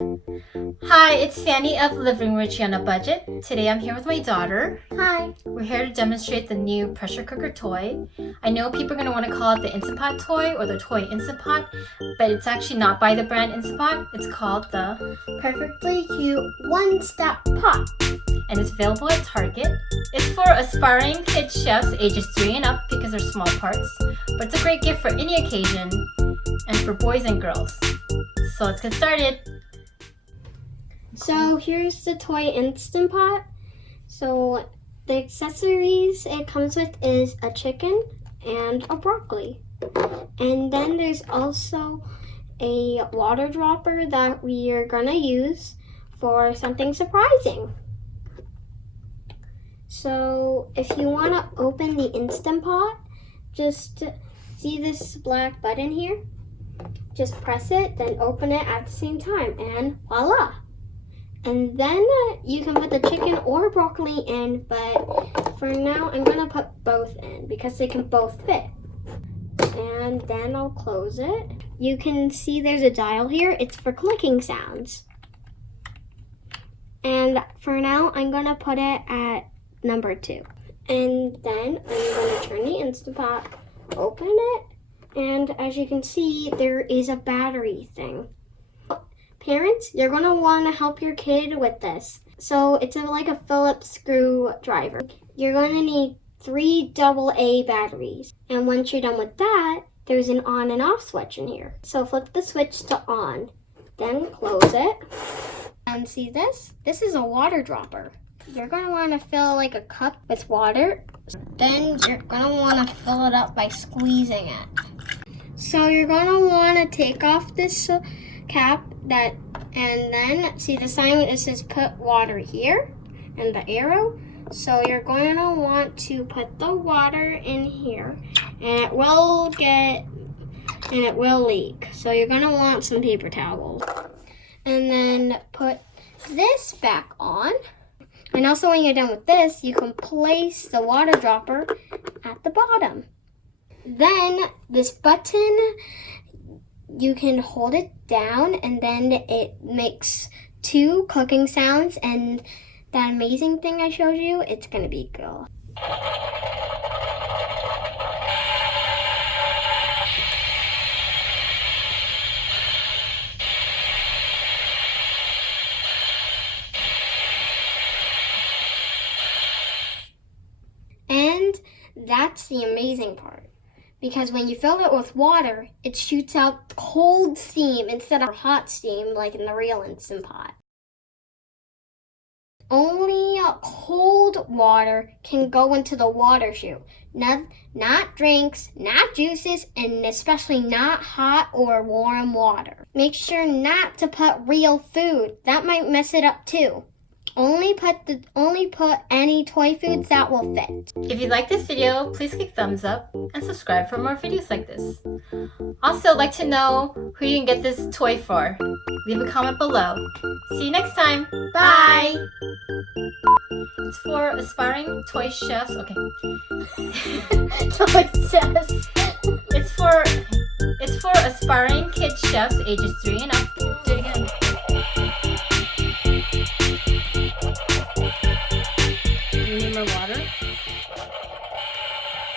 Hi, it's Fanny of Living Richie on a Budget. Today I'm here with my daughter. Hi. We're here to demonstrate the new pressure cooker toy. I know people are going to want to call it the Instant Pot toy or the toy Instant Pot, but it's actually not by the brand Instant Pot. It's called the Perfectly Cute One-Step Pot. And it's available at Target. It's for aspiring kid chefs ages 3 and up because they're small parts, but it's a great gift for any occasion and for boys and girls. So let's get started. So here's the toy Instant Pot. So the accessories it comes with is a chicken and a broccoli. And then there's also a water dropper that we are gonna use for something surprising. So if you wanna open the Instant Pot, just see this black button here? Just press it, then open it at the same time, and voila! And then you can put the chicken or broccoli in, but for now I'm gonna put both in because they can both fit. And then I'll close it. You can see there's a dial here. It's for clicking sounds. And for now I'm gonna put it at number 2. And then I'm gonna turn the Instant Pot, open it, and as you can see, there is a battery thing. Parents, you're going to want to help your kid with this. So it's like a Phillips screwdriver. You're going to need 3 AA batteries. And once you're done with that, there's an on and off switch in here. So flip the switch to on, then close it. And see this? This is a water dropper. You're going to want to fill like a cup with water. Then you're going to want to fill it up by squeezing it. So you're going to want to take off this cap and then see the sign that says put water here and the arrow. So you're going to want to put the water in here and it will leak. So you're going to want some paper towels. And then put this back on. And also when you're done with this, you can place the water dropper at the bottom. Then this button, you can hold it down and then it makes 2 cooking sounds, and that amazing thing I showed you, it's gonna be cool. And that's the amazing part. Because when you fill it with water, it shoots out cold steam instead of hot steam like in the real Instant Pot. Only cold water can go into the water chute. Not drinks, not juices, and especially not hot or warm water. Make sure not to put real food. That might mess it up too. Only put any toy foods that will fit. If you like this video, please click thumbs up and subscribe for more videos like this. Also, like to know who you can get this toy for. Leave a comment below. See you next time. Bye! It's for aspiring toy chefs. Okay. It's for aspiring kid chefs ages 3 and up